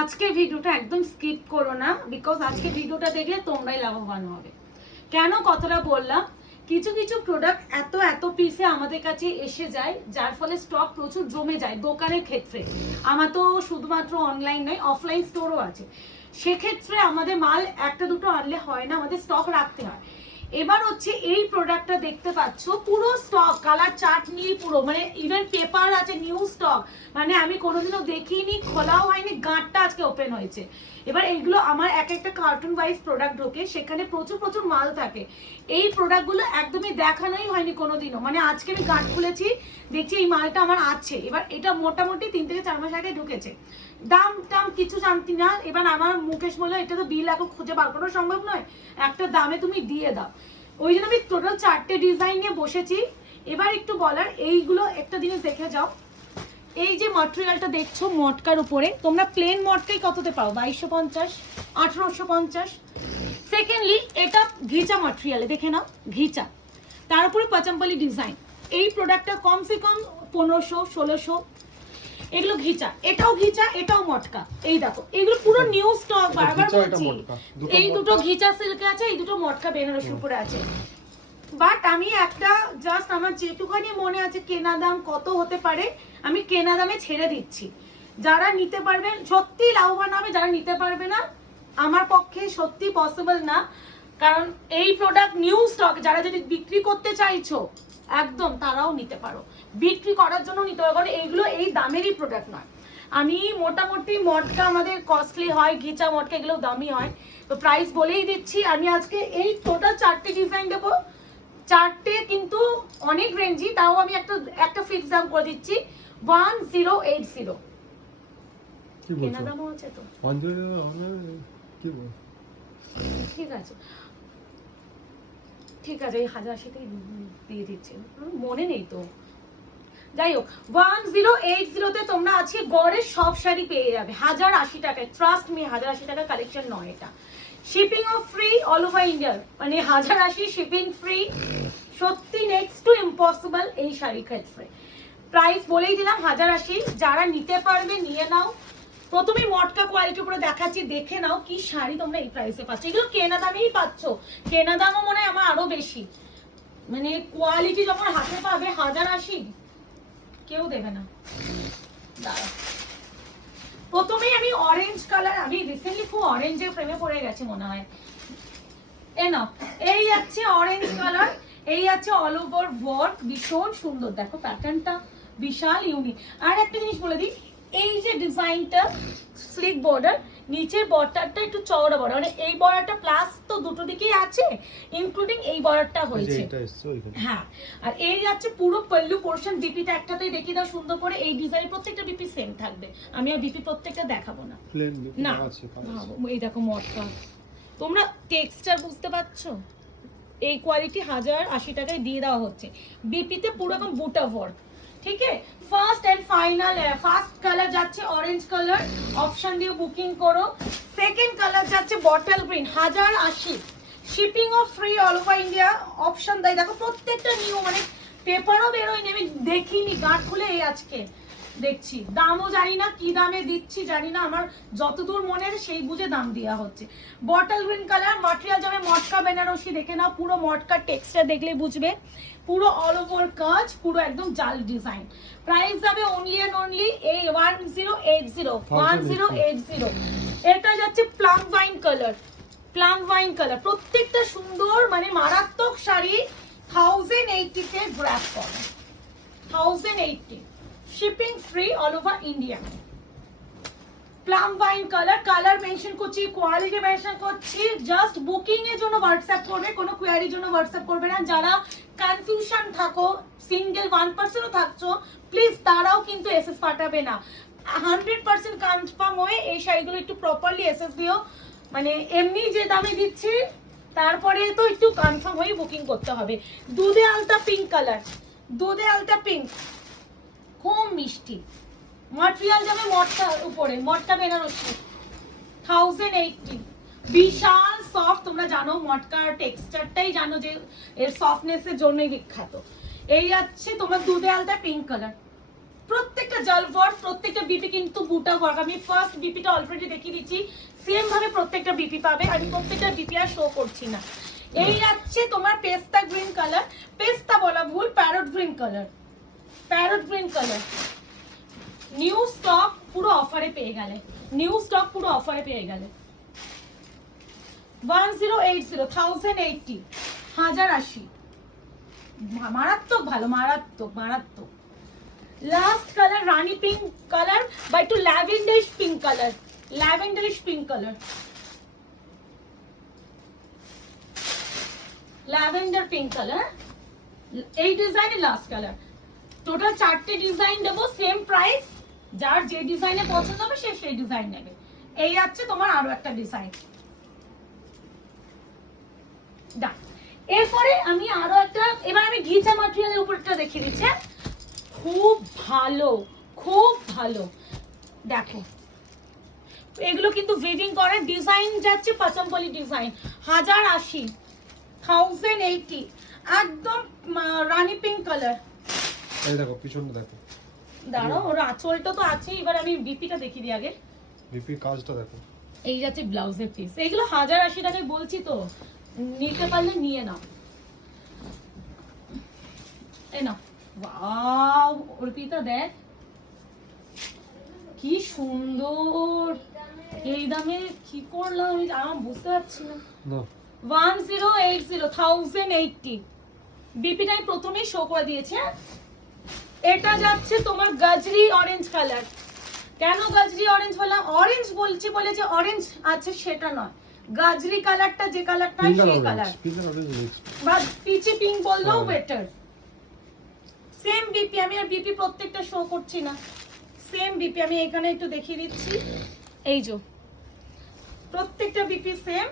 আজকে ভিডিওটা একদম স্কিপ করো না, বিকজ আজকে ভিডিওটা দেখলে তোমরাই লাভবান হবে। কেন কথাটা বললাম, কিছু কিছু প্রোডাক্ট এত এত পিসে আমাদের কাছে এসে যায়, যার ফলে স্টক প্রচুর জমে যায় দোকানের ক্ষেত্রে। আমার তো শুধুমাত্র অনলাইন নয়, অফলাইন স্টোরও আছে। সেক্ষেত্রে আমাদের মাল একটা দুটো আনলে হয় না, আমাদের স্টক রাখতে হয়। এবার হচ্ছে এই প্রোডাক্টটা দেখতে পাচ্ছ, পুরো স্টক কালার চার্ট নিয়ে পুরো, মানে ইভেন পেপার আছে, নিউ স্টক, মানে আমি কোনোদিনও দেখিনি, খোলাও হয়নি, গাঁটটা আজকে ওপেন হয়েছে। এবার এইগুলো আমার এক একটা কার্টুন ওয়াইজ প্রোডাক্ট ঢোকে, সেখানে প্রচুর প্রচুর মাল থাকে। এই প্রোডাক্টগুলো একদমই দেখানোই হয়নি কোনোদিনও, মানে আজকে আমি গাঁট খুলেছি, দেখছি এই মালটা আমার আছে। এবার এটা মোটামুটি 3 থেকে 4 মাস আগে ঢুকেছে। দাম টাম কিছু জানতি না। এবার আমার মুকেশ বললো এটা তো বিল এখন খুঁজে বার করা সম্ভব নয়, একটা দামে তুমি দিয়ে দাও। ওই জন্য আমি টোটাল 4টে ডিজাইন নিয়ে বসেছি। এবার একটু বলার, এইগুলো একটা জিনিস দেখে যাও। এই যে ম্যাটেরিয়ালটা দেখছো মটকার উপরে, তোমরা প্লেন মটকাই কততে পাও? 2250, 1850। সেকেন্ডলি এটা ঘিচা ম্যাটেরিয়ালে, দেখে নাও ঘিচা, তার উপরে পাচাম্পালি ডিজাইন। এই প্রোডাক্টটা কমসে কম 1500, 1600। এগুলো ঘিচা, এটাও ঘিচা, এটাও মটকা। এই দেখো এগুলো পুরো নিউ স্টক, বারবার বলছি। এই দুটো ঘিচা সিল্কে আছে, এই দুটো মটকা বেনারসির উপরে আছে। বাট আমি একটা জাস্ট আমার যেটুখানি মনে আছে কেনা দাম কত হতে পারে, আমি কেনা দামে ছেড়ে দিচ্ছি। যারা নিতে পারবেন সত্যি লাভবান হবে, যারা নিতে পারবে না আমার পক্ষে সত্যি পসিবল না। কারণ এই প্রোডাক্ট নিউ স্টক, যারা যদি বিক্রি করতে চাইছো একদম তারাও নিতে পারো, বিক্রি করার জন্য নিতে পারো, কারণ এইগুলো এই দামেরই প্রোডাক্ট নয়। আমি মোটামুটি মটকা আমাদের কস্টলি হয়, ঘিচা মটকা এগুলো দামি হয়, তো প্রাইস বলেই দিচ্ছি। আমি আজকে এই টোটাল 4টে ডিজাইন দেবো, 4টে কিন্তু অনেক রেঞ্জি, তাও আমি একটা ফিক্স দাম করে দিচ্ছি 1080। কেনা দামও আছে তো, ঠিক আছে ঠিক আছে, এই 1080তেই দিয়ে দিচ্ছি, মনে নেই তো। যাই হোক 1080তে তোমরা আজকে গড়ের সব শাড়ি পেয়ে যাবে 1080 টাকায়। ট্রাস্ট মি, 1080 টাকার কালেকশন নয় এটা। Shipping of free all over India, মানে 1080 শিপিং ফ্রি, সত্যি নেক্সট টু ইম্পসিবল এই শাড়ির ক্ষেত্রে। প্রাইস বলেই দিলাম 1080, যারা নিতে পারবে নিয়ে নাও। প্রথমে মটকা কোয়ালিটির উপরে দেখাচ্ছি, দেখে নাও কি শাড়ি তোমরা এই প্রাইসে পাচ্ছ। এগুলো কেনা দামেই পাচ্ছ, কেনা দামও মনে হয় আমার আরো বেশি, মানে কোয়ালিটি যখন হাতে পাবে 1080 কেউ দেবে না। দাঁড়া, প্রথমেই আমি অরেঞ্জ কালার, আমি রিসেন্টলি খুব অরেঞ্জের প্রেমে পড়ে গেছি মনে হয়। এ নাও, এই যাচ্ছে অরেঞ্জ কালার, এই আছে অল ওভার ওয়ার্ক, ভীষণ সুন্দর, দেখো প্যাটার্নটা বিশাল ইউনিক। আর একটা জিনিস বলে দিই, এই যে ডিজাইনটা স্লিক বর্ডার, নিচের বর্ডারটা একটু চওড়া বর্ডার, মানে এই বর্ডারটা প্লাস তো দুটো দিকেই আছে, ইনক্লুডিং এই বর্ডারটা হয়েছে। হ্যাঁ, আর এই যাচ্ছে পুরো পল্লু পোরশন। বিপিটা একটাতেই দেখিয়ে দাও সুন্দর করে, এই ডিজাইন প্রত্যেকটা বিপি সেম থাকবে, আমি আর বিপি প্রত্যেকটা দেখাবো না। না এই দেখো মটকা, তোমরা টেক্সচার বুঝতে পারছো? এই কোয়ালিটি 1080 টাকায় দিয়ে দেওয়া হচ্ছে। বিপিতে পুরো এরকম বুটা ওয়ার্ক, ঠিক আছে। First and final, first colour যাচ্ছে অরেঞ্জ কালার, অপশন দিয়ে বুকিং করো। সেকেন্ড কালার যাচ্ছে bottle green, 1080 shipping of free all over India. Option দেয় দেখো প্রত্যেকটা নিউ, মানে পেপারও বেরোয়নি, আমি দেখিনি, গাঁট খুলে এই আজকে দেখছি। দামও জানি না কি দামে দিচ্ছি জানি না, আমার যতদূর মনে আছে সেই বুঝে দাম দেওয়া হচ্ছে। বটল গ্রিন কালার, ম্যাটেরিয়াল যাবে মটকা বেনারসি, দেখে নাও পুরো মটকার টেক্সচার দেখলেই বুঝবে, পুরো অল ওভার কাজ, পুরো একদম জাল ডিজাইন। প্রাইস যাবে অনলি এন্ড অনলি এই 1080। এটা যাচ্ছে plum wine colour, plum wine colour, প্রত্যেকটা সুন্দর, মানে মারাত্মক শাড়ি। 1080 তে ড্র্যাপ করে, 1080 shipping free all over India. Plum wine colour, colour mention করছি, কোয়ালিটি মেনশন করছি, জাস্ট বুকিং এর জন্য হোয়াটসঅ্যাপ করবে, কোনো কোয়ারির জন্য হোয়াটসঅ্যাপ করবে না। যারা কনফিউশন থাকো, সিঙ্গেল 1%ও থাকছো, প্লিজ তারাও কিন্তু এসএস পাঠাবে না। 100% কনফার্ম হয়ে এই শাড়িগুলো একটু প্রপারলি এসএস দিও, মানে এমনি যে দামে দিচ্ছি তারপরে তো একটু কনফার্ম হয়ে বুকিং করতে হবে। দুধে আলতা পিঙ্ক কালার, দুধে আলতা পিঙ্ক, খুব মিষ্টি। ম্যাটেরিয়াল যাবে মটকার উপরে, মটকা বেনারসি, 1080 বিশাল সফট। তোমরা জানো মটকার টেক্সচারটাই জানো যে এর সফটনেস এর জন্যই বিখ্যাত। এই যাচ্ছে তোমার দুধে আলতা পিঙ্ক কালার, প্রত্যেকটা জালভর, প্রত্যেকটা বিপি কিন্তু বুটা ওয়ার্ক। আমি ফার্স্ট বিপিটা অলরেডি দেখিয়ে দিচ্ছি, সেম ভাবে প্রত্যেকটা বিপি পাবে। আমি প্রত্যেকটা বিপি আর শো করছি না। এই যাচ্ছে তোমার পেস্তা গ্রিন কালার, পেস্তা বলা ভুল, parrot green colour, parrot green colour. New stock পুরো অফারে পেয়ে গেলে, নিউ স্টক পুরো অফারে পেয়ে গেলে। 1080 1080 1080, মারাত্মক ভালো, মারাত্মক মারাত্মক। লাস্ট কালার রানী পিঙ্ক কালার বা একটু lavenderish pink colour, lavenderish pink colour, lavender pink colour. এই ডিজাইনের লাস্ট কালার। টোটাল 4টে ডিজাইন দেবো, সেম প্রাইস। যার যে ডিজাইনে পছন্দ হবে সে সেই ডিজাইন নেবে। এই আছে তোমার আরো একটা ডিজাইন। এরপরে আমি আরো একটা, এবার আমি ঘিচা ম্যাটেরিয়ালের উপরটা দেখিয়ে দিচ্ছি। খুব ভালো, খুব ভালো। দেখো এগুলো কিন্তু উইভিং করা, ডিজাইন যাচ্ছে পাচমপল্লি ডিজাইন। 1080 1080, একদম রানী পিঙ্ক কালার। এই দেখো পিছনটা দেখো, দাঁড়াও, ওর আঁচলটা তো আছে। এবার আমি বিপিটা দেখিয়ে দিই আগে। বিপি কাজটা দেখো। এই যাচ্ছে ব্লাউজের পিস। এগুলো 1080 টাকায় বলছি তো, নিতে পারলে নিয়ে নাও। এই নাও। ওয়াও, অর্পিতা দেখ কি সুন্দর। এই দামে কি করলাম আমি আমার বুঝতে পারছি না। 1080 1080 বিপিটা আমি প্রথমেই শো করে দিয়েছে। এটা যাচ্ছে তোমার গাজরি অরেঞ্জ কালার। কেন গাজরি অরেঞ্জ বললাম? অরেঞ্জ বলছি বলে যে অরেঞ্জ আছে সেটা নয়, গাজরি কালারটা যে কালারটা সেই কালার, বা পিচি পিঙ্ক বললেও বেটার। সেম বিপি, আমি আর বিপি প্রত্যেকটা শো করছি না, সেম বিপি আমি এখানে একটু দেখিয়ে দিচ্ছি। এই যে প্রত্যেকটা বিপি সেম।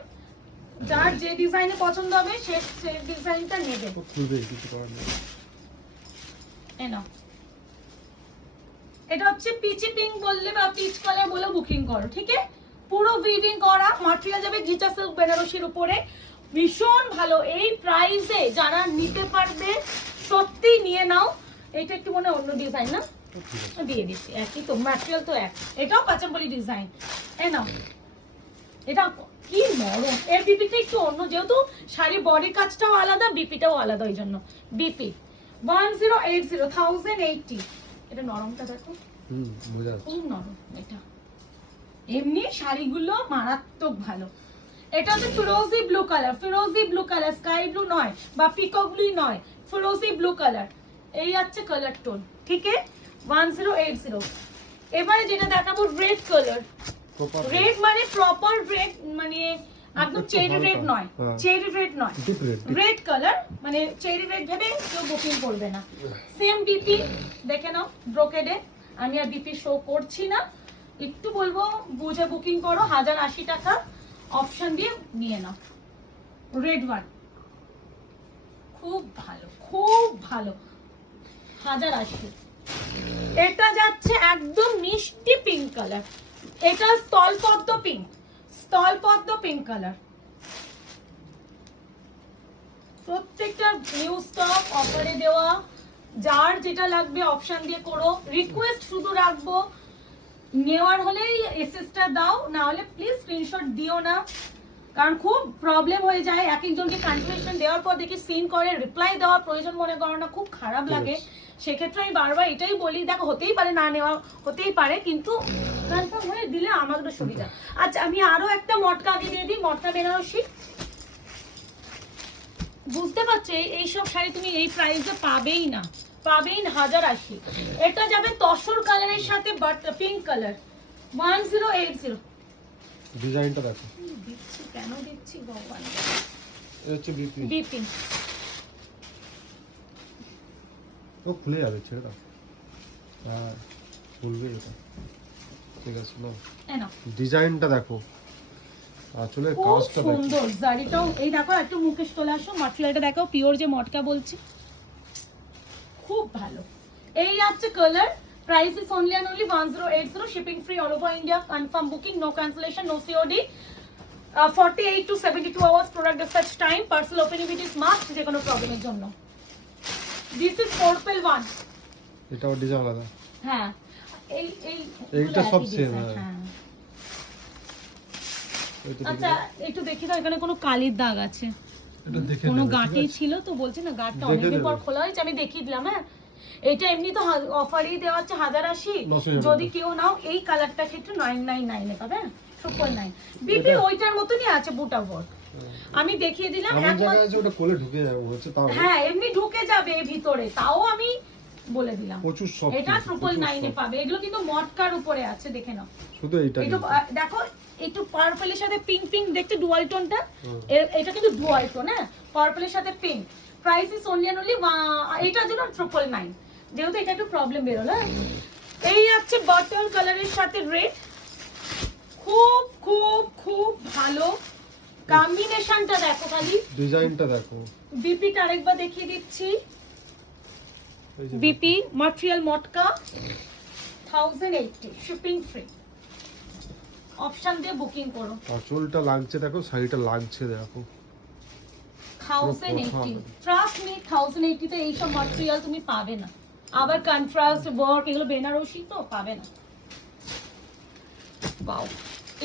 যার যে ডিজাইনে পছন্দ হবে সে সেই ডিজাইনটা নেবে। এই নাও, এটা হচ্ছে পিচি পিঙ্ক বললে বা পিচ কালার বলে বুকিং করো, ঠিক আছে? পুরো উইভিং করা ম্যাটেরিয়াল যাবে গিচা সিল্ক বেনারসির উপরে, ভীষণ ভালো। এই প্রাইসে যারা নিতে পারবে সত্যি নিয়ে নাও। এটা একটু মনে অন্য ডিজাইন না, দিয়ে দিচ্ছি, একই তো ম্যাটেরিয়াল তো এক। এটাও পাচমপল্লি ডিজাইন। এই নাও, এটা কি নরম। এর বিপিটা একটু অন্য, যেহেতু শাড়ি বডির কাজটাও আলাদা, বিপিটাও আলাদা, ওই জন্য বিপি 1080 1080। এটা নরমটা দেখো, খুব নরম। এটা এমনি শাড়িগুলো মারাত্মক ভালো। এটা হচ্ছে ফিরোজি ব্লু কালার, ফিরোজি ব্লু কালার, স্কাই ব্লু নয় বা পিকক ব্লু নয়, ফিরোজি ব্লু কালার। এই আছে কালার টোন, ঠিক আছে? 1080। এবারে যেটা দেখাবো রেড কালার। রেড মানে প্রপার রেড, মানে একদম চেরি রেড নয়, চেরি রেড নয়, রেড কালার। মানে চেরি রেড ভেবে কেউ বুকিং করবে না। সেম বিপি দেখে নাও ব্রোকেডে। আমি আর বিপি শো করছি না, একটু বলবো বুঝে বুকিং করো। 1080 টাকা অপশন দিয়ে নিয়ে নাও। রেড ওয়ান খুব ভালো, খুব ভালো। 1080। এটা যাচ্ছে একদম মিষ্টি পিঙ্ক কালার। এটা স্থলপদ্ম পিঙ্ক, স্থলপদ্ম পিঙ্ক কালার। প্রত্যেকটা নিউ স্টক অফারে দেওয়া। যার যেটা লাগবে অপশন দিয়ে করো। রিকোয়েস্ট শুধু রাখবো, নেওয়ার হলেই এসএসটা দাও, না হলে প্লিজ স্ক্রিনশট দিও না, কারণ খুব প্রবলেম হয়ে যায়। এক একজনকে কনফার্মেশন দেওয়ার পর দেখি সিন করে রিপ্লাই দেওয়ার প্রয়োজন মনে করো না, খুব খারাপ লাগে। সেক্ষেত্রে আমি বারবার এটাই বলি, দেখো হতেই পারে না নেওয়া, হতেই পারে, কিন্তু কনফার্ম হয়ে দিলে আমাদের সুবিধা। আচ্ছা আমি আরো একটা মটকা আগে দিয়ে দিই, মটকা বেনারসি। বুঝতে পারছো এইসব শাড়ি তুমি এই প্রাইসে পাবেই না, পাবেই না। 1080। এটা যাবে তসর কালারের সাথে বাট পিঙ্ক কালার। 1080। ডিজাইনটা দেখো, দিচ্ছি কেন দিচ্ছি ভগবান। এটা হচ্ছে বিপি, বিপি ও খুলে যাবে, ছেড়ে দাও। হ্যাঁ খুলবে এটা, ঠিক আছে নাও। ডিজাইনটা দেখো, আসলে কাজটা দেখো সুন্দর। জারিটাও এই দেখো, একটু মুকেশ চলে আসো, ম্যাটেরিয়ালটা দেখো, পিওর যে মটকা বলছি, খুব ভালো। এই আছে colour. Price is only and only 1080, shipping free all over India, confirm booking, no cancellation, no COD, 48 to 72 hours product dispatch time, parcel openability is must যে কোনো প্রবলেমের জন্য। This is purple one. এটাও ডিজাইন আলাদা, হ্যাঁ এই এইটা একই সব same, design, হ্যাঁ। ওই তো আচ্ছা একটু দেখি তো এখানে কোনো কালির দাগ আছে, এটা দেখে কোনো নেবে, ঠিক গাঁটি আছে? ছিল তো বলছি না, গাঁটটা দেখে অনেকদিন পর নেবে। খোলা হয়েছে, আমি দেখিয়ে দিলাম। হ্যাঁ এটা এমনি তো অফারই দেওয়া হচ্ছে 1080, Loss হয়ে যাবে যদি না। কেউ নাও এই কালারটা ক্ষেত্রে 999 এ পাবে, 999। বিপি এটা- ওইটার মতনই আছে বুটা ওয়ার্ক, আমি দেখিয়ে দিলাম। এমন একমাত্র জায়গায় আছে ওটা কোলে ঢুকে যাবে হচ্ছে, তাও হ্যাঁ এমনি ঢুকে যাবে এর ভিতরে, তাও আমি বলে দিলাম প্রচুর soft এটা কিন্তু, 999 এ soft। পাবে। এগুলো কিন্তু মটকার উপরে আছে, দেখে নাও। শুধু এইটা একটু কিন্তু। দেখো একটু পার্পলের সাথে পিঙ্ক পিঙ্ক দেখতে, ডুয়াল টোনটা, হুম। এটা কিন্তু ডুয়াল টোন, হ্যাঁ পার্পলের সাথে পিঙ্ক। প্রাইস ইজ অনলি এটার জন্য 999, যেহেতু এটা একটু প্রবলেম বেরোলো। এই আছে বাটার কালারের সাথে রেড, খুব খুব খুব ভালো কম্বিনেশনটা, দেখো খালি ডিজাইনটা দেখো। বিপিটা আরেকবার দেখিয়ে দিচ্ছি। এই যে বিপি ম্যাটেরিয়াল মটকা 1080, শিপিং ফ্রি, অপশন দিয়ে বুকিং করো। আঁচলটা লাগছে দেখো, শাড়িটা লাগছে দেখো। 1080, ট্রাস্ট মি 1080 তে এইসব ম্যাটেরিয়াল তুমি পাবে না। আবার কন্ট্রাস্ট ওয়ার্ক, এগুলো বেনারসি তো পাবে না। বাও,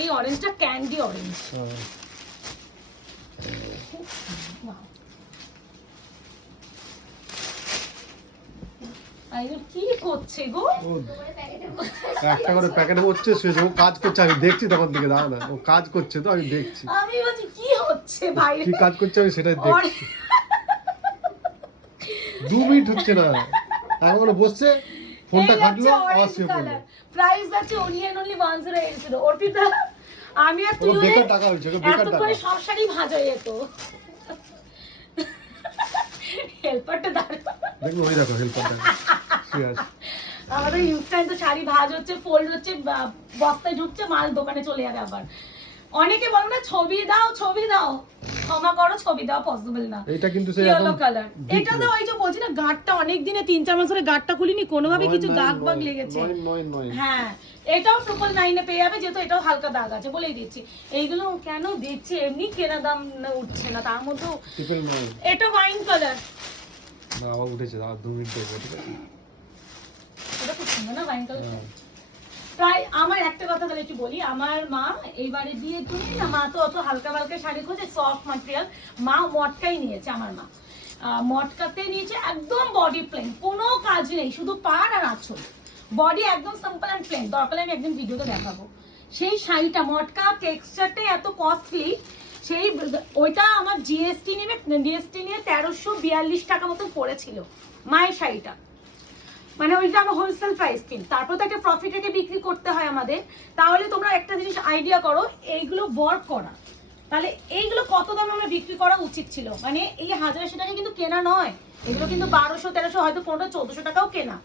এই অরেঞ্জটা ক্যান্ডি অরেঞ্জ, হ্যাঁ। কি করছে গো? ও একটা করে প্যাকেটে হচ্ছে, শুয়েছে, ও কাজ করছে, আমি দেখছি তখন থেকে, দাঁড়া না, ও কাজ করছে তো আমি দেখছি। আমি বলছি কি হচ্ছে ভাই, কি কাজ করছে আমি সেটাই দেখছি। 2 মিনিট হচ্ছে না, এখন বসছে, ফোনটা ঘাটলো, আওয়াজ শুয়ে পড়লো। প্রাইস আছে অনিয়ন অনলি 1080। অর্পিতা আমি আর ও তুই বেকার টাকা হচ্ছে, ও বেকার এত টাকা। করে সব শাড়ি ভাজ হয়ে যেত। হেল্পারটা দাঁড়া, দেখো ওই দেখো হেল্পার দেখো শুয়ে আছে। আমাদের ইনস্ট্যান্ট তো শাড়ি ভাজ হচ্ছে, ফোল্ড হচ্ছে, বস্তায় ঢুকছে, মাল দোকানে চলে যাবে। আবার অনেকে বলে না ছবি দাও ছবি দাও, ক্ষমা করো, ছবি দেওয়া পসিবল না। এটা কিন্তু সেই ইয়েলো একদম কালার, deep এটা তো red। ওই যে বলছি না, গাঁটটা অনেক দিনে 3-4 মাস ধরে গাঁটটা খুলিনি, কোনোভাবে কিছু দাগ বাগ লেগেছে। 999। হ্যাঁ এটাও 999 এ পেয়ে যাবে, যেহেতু এটাও হালকা দাগ আছে, বলেই দিচ্ছি। এইগুলো কেন দিচ্ছি, এমনি কেনা দাম উঠছে না, তার মধ্যেও 999। এটা ওয়াইন কালার, না আবার উঠেছে, আর 2 মিনিট দেখবো, ঠিক আছে? এটা খুব সুন্দর না ওয়াইন কালার। হ্যাঁ। প্রায় আমার একটা কথা তাহলে একটু বলি, আমার মা এইবারে বিয়ে তুমি না, মা তো অত হালকা হালকা শাড়ি খোঁজে, সফট ম্যাটেরিয়াল, মা মটকাই নিয়েছে। আমার মা মটকাতে নিয়েছে, একদম বডি প্লেন, কোনো কাজ নেই, শুধু পাড় আর আঁচল, বডি একদম সিম্পল অ্যান্ড প্লেন। দরকার আমি একদিন ভিডিওতে দেখাবো। সেই শাড়িটা মটকা টেক্সচারটাই এত কস্টলি, সেই ওইটা আমার জিএসটি নিয়ে 1342 টাকা মতো পড়েছিল মায়ের শাড়িটা, মানে ওইটা আমার হোলসেল প্রাইস কিন, তারপর তো একটা প্রফিট রেখে বিক্রি করতে হয় আমাদের। তাহলে তোমরা একটা জিনিস আইডিয়া করো, এইগুলো ওয়ার্ক করা, তাহলে এইগুলো কত দামে আমরা বিক্রি করা উচিত ছিল। মানে এই 1080 টাকা কিন্তু কেনা নয়, এগুলো কিন্তু 1200-1300, হয়তো 1500-1400 টাকাও কেনা।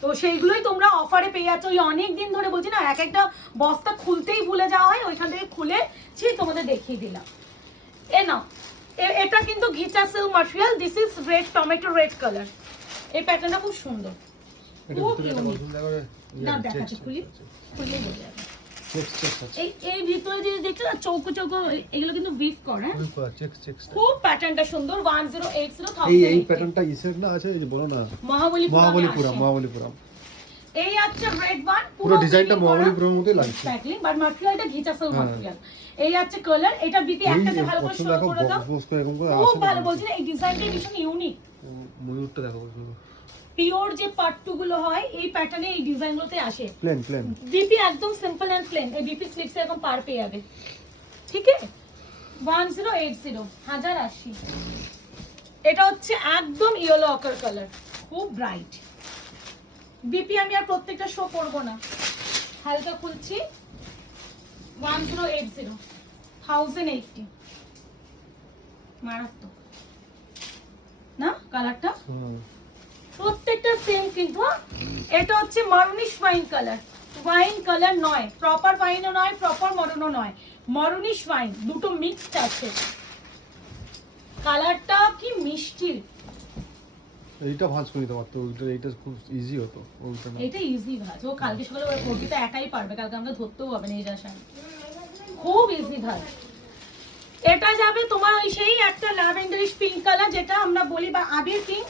তো সেইগুলোই তোমরা অফারে পেয়ে যাচ্ছ। ওই অনেক দিন ধরে বলছি না, এক একটা বস্তা খুলতেই ভুলে যাওয়া হয়, ওইখান থেকে খুলেছি তোমাদের দেখিয়ে দিলাম। এ নাও, এটা কিন্তু ঘিচা silk material, this is red, tomato red colour. এই প্যাটার্নটা খুব সুন্দর, এটা খুব ভিতরে একটা unique। বসুন দেখো, না দেখাচ্ছি, খুললেই বোঝা যাবে। চেক্স আছে। এই ভিতরে যে দেখছো না চৌকো চৌকো, এগুলো কিন্তু উইভ করে, হ্যাঁ? চেক্স। খুব প্যাটার্নটা সুন্দর। 1080, এই প্যাটার্নটা ইসের না আছে, এই যে বলো না, মহাবলীপুরম। মহাবলীপুরম। এই আছে রেড ওয়ান, পুরো ডিজাইনটা মহাবলীপুরমের মতোই লাগছে। এক্স্যাক্টলি, বাট ম্যাটেরিয়ালটা ঘিচা সিল্ক হ্যাঁ। ম্যাটেরিয়াল। এই আছে কালার, এটা বিপি একটাতে ভালো করে শো করে দাও, বস করে এরকম করে খুব আসে ভালো। বলছি না এই ডিজাইনটা ভীষণ ইউনিক। ময়ূরটা দেখো, পিওর যে পাট্টু গুলো হয় এই প্যাটার্নে, এই ডিজাইনগুলোতে আসে। প্লেন। বিপি একদম সিম্পল এন্ড প্লেন, এই বিপি স্লিপস এরকম পার পেয়ে যাবে, ঠিক আছে? 1080, 1080। এটা হচ্ছে একদম ইয়েলো অকার কালার, খুব ব্রাইট। বিপি আমি আর প্রত্যেকটা শো করব না, হালকা খুলছি। 1080, 1080, মারাত্মক না কালারটা, প্রত্যেকটা সেম কিন্তু। এটা হচ্ছে মারুনিশ ওয়াইন কালার, ওয়াইন কালার নয়, প্রপার ওয়াইনও নয়, প্রপার মরুনও নয়, মারুনিশ ওয়াইন, দুটো মিক্সড আছে। কালারটা কি মিষ্টি, এইটা ভাঁজ করে দিতে পারতো, এইটা খুব ইজি হতো, ওইটা না। এটা ইজি ভাজ, ও কালকে সকালে ওটিতে একাই পারবে, কালকে আমরা ধরতেও হবে না এই রাশান, খুব ইজি ভাজ। এটা যাবে তোমার ওই সেই একটা ল্যাভেন্ডারিশ পিঙ্ক কালার, যেটা আমরা বলি বা আবির পিঙ্ক,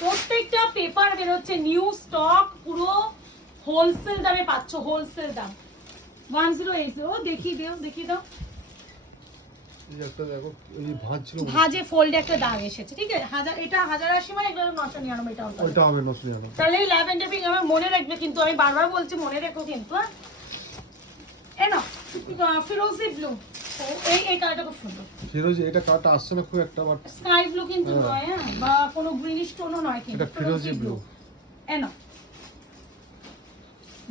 প্রত্যেকটা পেপার বেরোচ্ছে নিউ স্টক, পুরো হোলসেল দামে পাচ্ছ, হোলসেল দাম 1080। দেখিয়ে দাও এই একটা দেখো, এই ভাঁজ ছিল, ভাঁজে ফোল্ডে একটা দাগ এসেছে, ঠিক আছে। এটা 1080 মানে এগুলো 999 টাকা। ওইটা হবে 999। তাহলে এই ল্যাভেন্ডার পিঙ্ক আমার মনে রাখবে কিন্তু, আমি বারবার বলছি মনে রেখো কিন্তু। হ্যাঁ এ না ফিরোজি ব্লু, এই কালারটা খুব সুন্দর। ফিরোজি, এটা কালারটা আসছে না খুব একটা, বাট স্কাই ব্লু কিন্তু নয়, হ্যাঁ, বা কোনো গ্রিনিশ টোনও নয় কিন্তু, এটা ফিরোজি ব্লু। এ না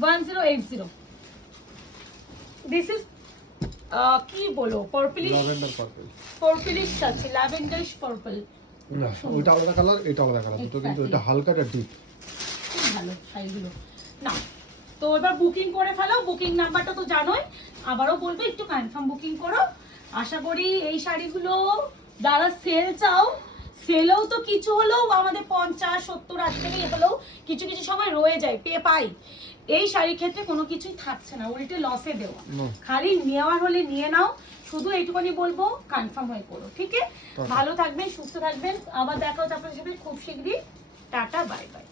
1080। দিস ইজ কি বলো, পার্পলিশ, ল্যাভেন্ডার পার্পল, পার্পলিশ আছে, ল্যাভেন্ডারিশ পার্পল। না ওইটা আলাদা কালার, এটা আলাদা কালার, দুটো কিন্তু এটা হালকা, এটা ডিপ। খুব ভালো শাড়িগুলো না। তো এবার বুকিং করে ফেলো, বুকিং নাম্বারটা তো জানোই, আবারও বলবো একটু কনফার্ম বুকিং করো। আশা করি এই শাড়িগুলো যারা সেল চাও, সেলেও তো কিছু হলেও আমাদের 50, 70, 80 টাকাই হলেও কিছু কিছু সময় রয়ে যায়, পাই। এই শাড়ির ক্ষেত্রে কোনো কিছুই থাকছে না, উল্টে লসে দেওয়া। খালি নেওয়ার হলে নিয়ে নাও, শুধু এইটুকুনি বলবো কনফার্ম হয়ে করো, ঠিক আছে? ভালো থাকবেন, সুস্থ থাকবেন, আবার দেখা হচ্ছে আপনাদের সাথে খুব শীঘ্রই। Tata, bye bye.